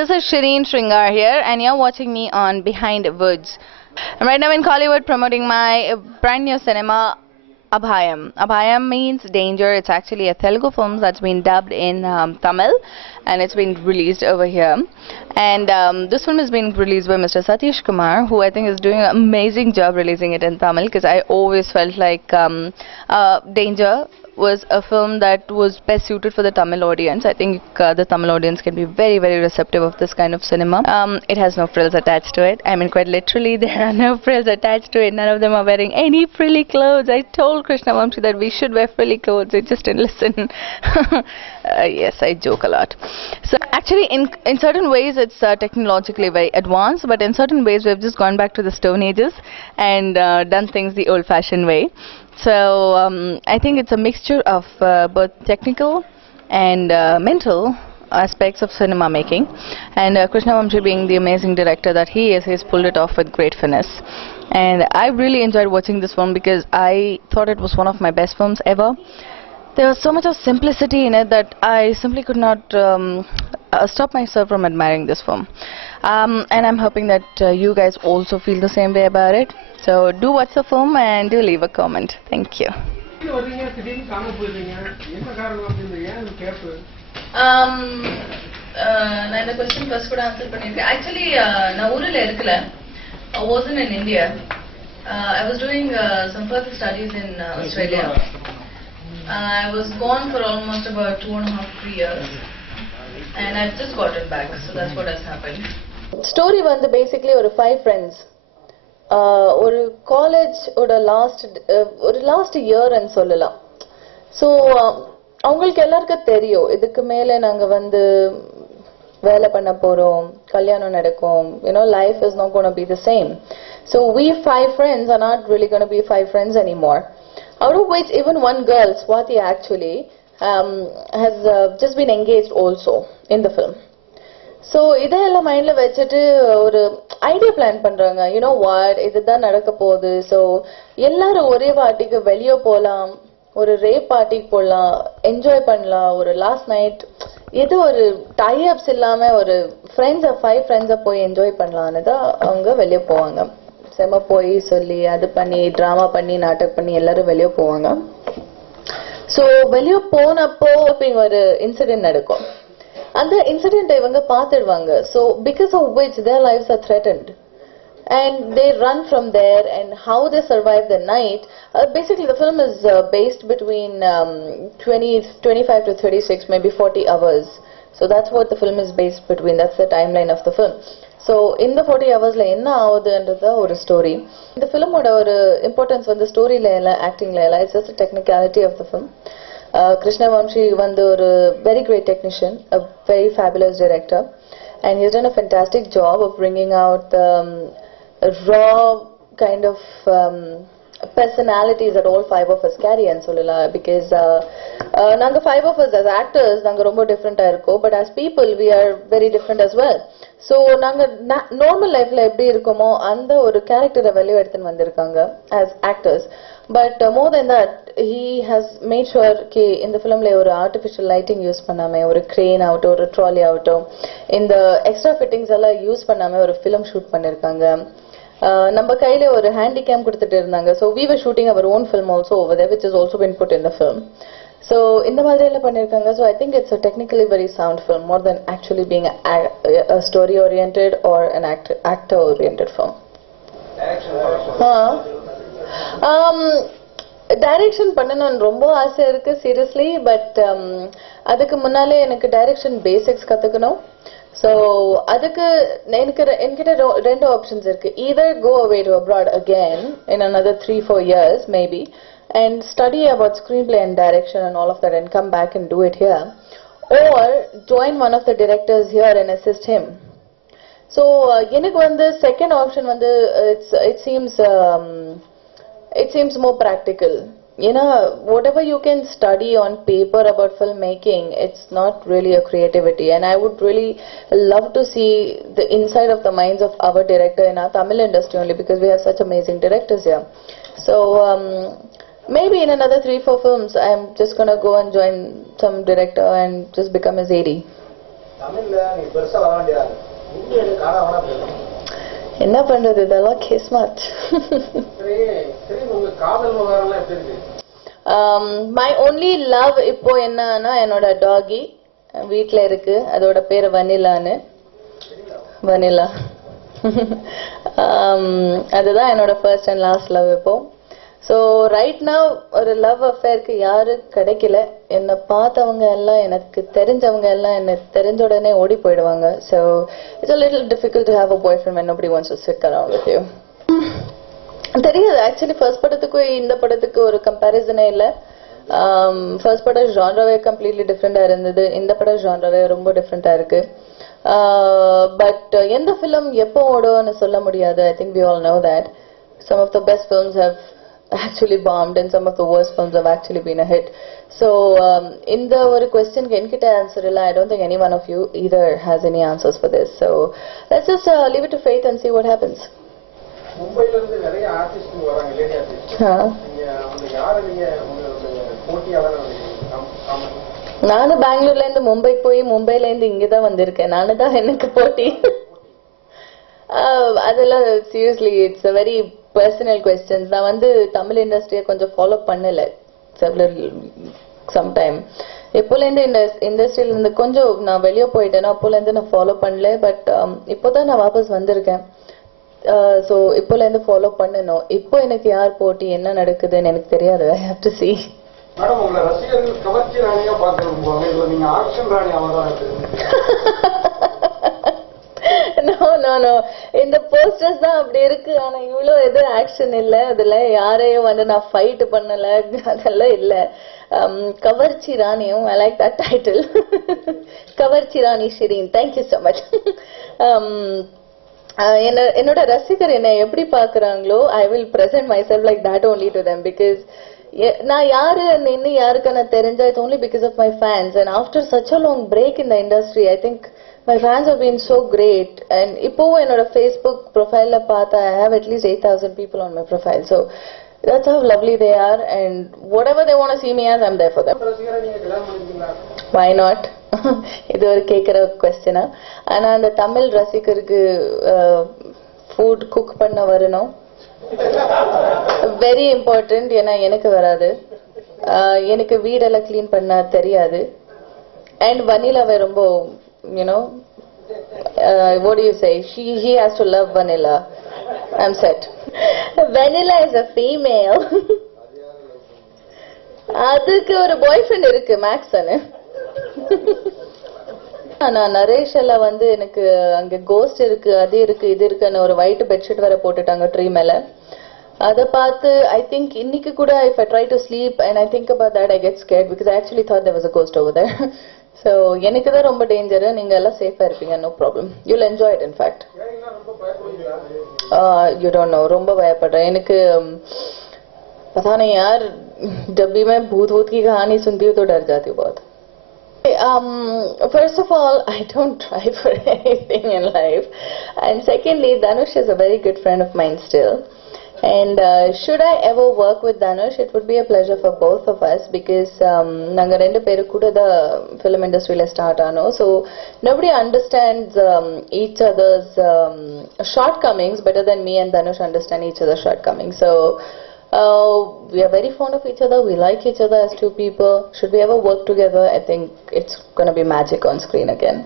This is Shireen Shringar here, and you're watching me on Behind Woods. I'm right now in Collywood promoting my brand new cinema, Abhayam. Abhayam means danger. It's actually a Telugu film that's been dubbed in Tamil, and it's been released over here. And this film has been released by Mr. Satish Kumar, who I think is doing an amazing job releasing it in Tamil, because I always felt like Danger was a film that was best suited for the Tamil audience. I think the Tamil audience can be very, very receptive of this kind of cinema. It has no frills attached to it. I mean, quite literally, there are no frills attached to it. None of them are wearing any frilly clothes. I told Krishna Vamshi that we should wear frilly clothes. They just didn't listen. Yes, I joke a lot. So actually, in certain ways, it's technologically very advanced, but in certain ways, we've just gone back to the Stone Ages and done things the old-fashioned way. So I think it's a mixture of both technical and mental aspects of cinema making, and Krishna Vamshi, being the amazing director that he is, he's pulled it off with great finesse. And I really enjoyed watching this film because I thought it was one of my best films ever. There was so much of simplicity in it that I simply could not stop myself from admiring this film. And I'm hoping that you guys also feel the same way about it. So do watch the film and do leave a comment. Thank you. நான் இந்த question first கூட answer பண்ணிருக்கேன். Actually, நான் ஊர்ல இருக்கல. I wasn't in India. I was doing some further studies in Australia. I was gone for almost about 2.5-3 years, and I've just gotten back. So that's what has happened. Story வந்து basically ஒரு 5 friends. ஒரு காலேஜ் ஓட last year ன்னு சொல்லலாம். ஸோ அவங்களுக்கு எல்லாருக்கும் தெரியும் இதுக்கு மேலே நாங்க வந்து வேலை பண்ண போறோம், கல்யாணம் நடக்கும், life is not going to be the same. So we 5 friends are not really going to be 5 friends anymore. Out of which even one girl, Swati, actually has just been engaged also in the film. So இதெல்லாம் மைண்ட்ல வச்சுட்டு ஒரு idea plan பண்றாங்க. வாட், இதுதான் நடக்க போகுது. ஸோ எல்லாரும் ஒரே வாட்டிக்கு வெளியே போகலாம், ஒரு ரேப் பார்ட்டிக்கு போகலாம், என்ஜாய் பண்ணலாம், ஒரு லாஸ்ட் நைட் இது ஒரு டைஅப்ஸ் இல்லாம ஒரு 5 ஃப்ரெண்ட்ஸை போய் என்ஜாய் பண்ணலான்னு தான் அவங்க வெளியே போவாங்க. செம போய் சொல்லி அது பண்ணி டிராமா பண்ணி நாடகம் பண்ணி எல்லாரும் வெளியே போவாங்க. ஸோ வெளியே போனப்போ இங்க ஒரு இன்சிடென்ட் நடக்கும். அந்த இன்சிடென்ட் இவங்க பார்த்துடுவாங்க. So because of which their lifes are threatened and they run from there, and how they survive the night. Basically the film is based between 25 to 36, maybe 40 hours. So that's what the film is based between. That's the timeline of the film. So in the 40 hours la enna avudundradha oru story. The film oda oru importance vandu story la illa, acting la illa, it's just the technicality of the film. Krishna Vamshi vandu oru very great technician, a very fabulous director, and he's done a fantastic job of bringing out the raw kind of personalities that all 5 of us carry and solala, because nanga 5 of us as actors nanga romba different ah irukom, but as people we are very different as well. So nanga normal life la eppadi irukomo and oru character value eduthu vandirukanga as actors. But more than that, he has made sure ki in the film la oru artificial lighting use panname, oru crane out or trolley out, in the extra fittings alla use panname oru film shoot pannirukanga. நம்ம கையில ஒரு handy game கொடுத்துட்டு இருந்தாங்க. So we were shooting our own film also over there, which has also been put in the film. So இந்த மாதிரி எல்லாம் பண்ணிருக்காங்க. So I think it's a technically very sound film, more than actually being a story oriented or an actor oriented film. Direction பண்ணணும்னு ரொம்ப ஆசை இருக்கு seriously. But அதுக்கு முன்னாலே எனக்கு டைரக்ஷன் பேசிக்ஸ் கத்துக்கணும். ஸோ அதுக்கு என்கிட்ட 2 ஆப்ஷன்ஸ் இருக்கு. either go away to abroad again in another 3-4 years maybe and study about screenplay and direction and all of that and come back and do it here, or join one of the directors here and assist him. So எனக்கு வந்து second option வந்து it seems more practical. Whatever you can study on paper about filmmaking, it's not really a creativity, and I would really love to see the inside of the minds of our director in our Tamil industry only, because we have such amazing directors here. So maybe in another 3-4 films I'm just gonna go and join some director and just become his AD. என்ன பண்றது, இதெல்லாம் Kismat. My only love இப்போ என்னன்னா என்னோட டாகி வீட்டில் இருக்கு, அதோட பேர் வனிலான்னு. வனிலா. அதுதான் என்னோட ஃபர்ஸ்ட் அண்ட் லாஸ்ட் லவ் இப்போ. ஸோ ரைட் நவ் ஒரு லவ் அஃபேருக்கு யாரும் கிடைக்கல. என்னை பார்த்தவங்க எல்லாம், எனக்கு தெரிஞ்சவங்க எல்லாம் என்னை தெரிஞ்ச உடனே ஓடி போயிடுவாங்க. So it's a little difficult to have a boyfriend when nobody wants to sit around with you. தெரியாது ஆக்சுவலி ஃபர்ஸ்ட் படத்துக்கும் இந்த படத்துக்கு ஒரு கம்பேரிசனே இல்லை. ஃபர்ஸ்ட் படம் ஜான்ராவே கம்ப்ளீட்லி டிஃப்ரெண்டா இருந்தது, இந்த படம் ஜான்ராவே ரொம்ப டிஃப்ரெண்டா இருக்கு. பட் எந்த ஃபிலிம் எப்போ ஓடும்னு சொல்ல முடியாது. I think we all know that some of the best films have actually bombed and some of the worst films have actually been a hit. So இந்த ஒரு questionக்கு என்கிட்ட ஆன்சர் இல்லை. I don't think any one of you either has any answers for this. So let's just leave it to fate and see what happens. மும்பைல இருந்து நிறைய ஆர்டிஸ்ட் வராங்க, lady artist. நீங்க அவங்க யாரை நீங்க உங்களுடைய போட்டியாளர் நினைக்கிறீங்க? நானும் பெங்களூர்ல இருந்து மும்பைக்கு போய் மும்பைல இருந்து இங்கதான் வந்திருக்கேன். நானு தான் எனக்கு போட்டி. அதெல்லாம் seriously it's a very personal questions. நான் வந்து தமிழ் இண்டஸ்ட்ரியை கொஞ்சம் ஃபாலோ பண்ணல சம்டைம். எப்போல இருந்து இந்த இண்டஸ்ட்ரியில இருந்து கொஞ்சம் நான் வெளியே போயிட்டேன்னா அப்போல இருந்து நான் ஃபாலோ பண்ணல. பட் இப்போதான் நான் வாபஸ் வந்திருக்கேன். ஸோ இப்போல இருந்து ஃபாலோ பண்ணணும். இப்போ எனக்கு யார் போட்டி என்ன நடக்குதுன்னு எனக்கு தெரியாது. I have to see. Madam உங்களை ரசிகர்கள் கவர்ச்சி ராணியா பார்க்கணும், இல்ல நீங்க ஆக்ஷன் ராணி அவதான்? நோ நோ நோ, இந்த போஸ்டர்ஸ் தான் அப்படி இருக்கு. ஆனா இவ்வளோ எதுவும் ஆக்ஷன் இல்ல அதுல. யாரையும் வந்து நான் ஃபைட் பண்ணல, அதெல்லாம் இல்ல. கவர்ச்சி ராணியும், ஐ லைக் தட் டைட்டில். கவர்ச்சி ராணி ஷிரீன், தேங்க்யூ ஸோ மச். என்னோட ரசிகர் என்ன எப்படி பாக்குறாங்களோ I will present myself like that only to them. Because நான் யாரு இன்னும் யாருக்கு நான் தெரிஞ்சா it's only because of my fans. And after such a long break in the industry I think my fans have been so great. And இப்போவும் என்னோட Facebook ப்ரொஃபைல்ல பார்த்தா I have at least 8,000 people on my profile. So that's how lovely they are, and whatever they want to see me as, I'm there for them. Why not? இது ஒரு கேட்குற கொஸ்டினா. ஆனா அந்த தமிழ் ரசிகருக்கு ஃபுட் குக் பண்ண வரணும், வெரி இம்பார்ட்டன்ட். ஏன்னா எனக்கு வராது, எனக்கு வீடெல்லாம் கிளீன் பண்ண தெரியாது. அண்ட் வனிலாவை ரொம்ப you know what do you say, he has to love vanilla. I'm set. Vanilla is a female. அதுக்கு ஒரு பாய் ஃப்ரெண்ட் இருக்கு, மேக்ஸனு. நான் நரேஷ் எல்லாம் வந்து எனக்கு அங்க கோஸ்ட் இருக்கு, அது இருக்கு, இது இருக்குன்னு ஒரு ஒயிட் பெட்ஷீட் வேற போட்டுட்டாங்க ட்ரீ மேல. அதை பார்த்து ஐ திங்க் இன்னைக்கு கூட if I try to sleep and I think about that I get scared because I actually thought there was a ghost over there. So எனக்கு தான் ரொம்ப டேஞ்சர். நீங்க எல்லாம் சேஃபா இருப்பீங்க, no problem. You'll enjoy it in fact. You don't know, ரொம்ப பயப்படுறேன். எனக்கு पता नहीं यार, जब भी मैं भूत की कहानी सुनती हूँ तो डर जाती हूँ बहुत. First of all, I don't try for anything in life, and secondly, Dhanush is a very good friend of mine still. And should I ever work with Dhanush, it would be a pleasure for both of us because naanga rendu peru kuda the film industry la start ano, so nobody understands each other's shortcomings better than me and Dhanush understand each other's shortcomings. So we are very fond of each other, we like each other as two people. Should we ever work together, I think it's going to be magic on screen again.